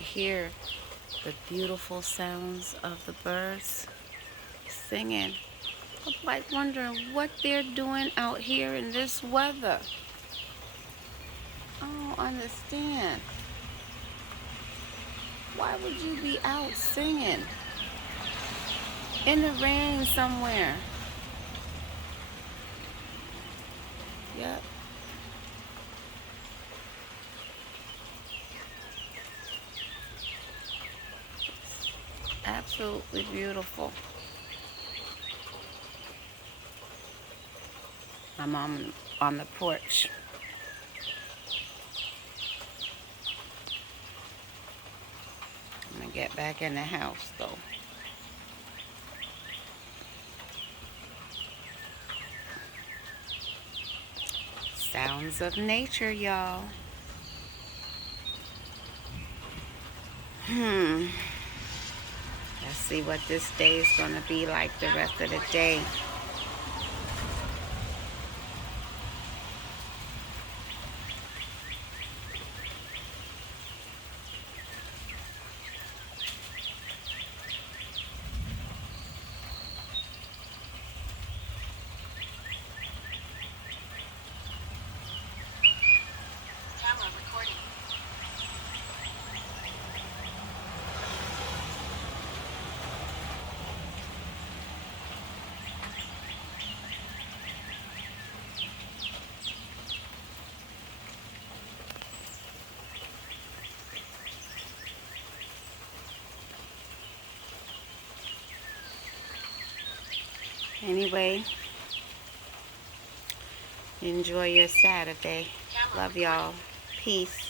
hear the beautiful sounds of the birds singing. I'm like wondering what they're doing out here in this weather. I don't understand. Why would you be out singing in the rain somewhere? Yep, absolutely beautiful. I'm on the porch. I'm gonna get back in the house though. Sounds of nature, y'all. Hmm. Let's see what this day is gonna be like the rest of the day. Anyway, enjoy your Saturday. Love y'all. Peace.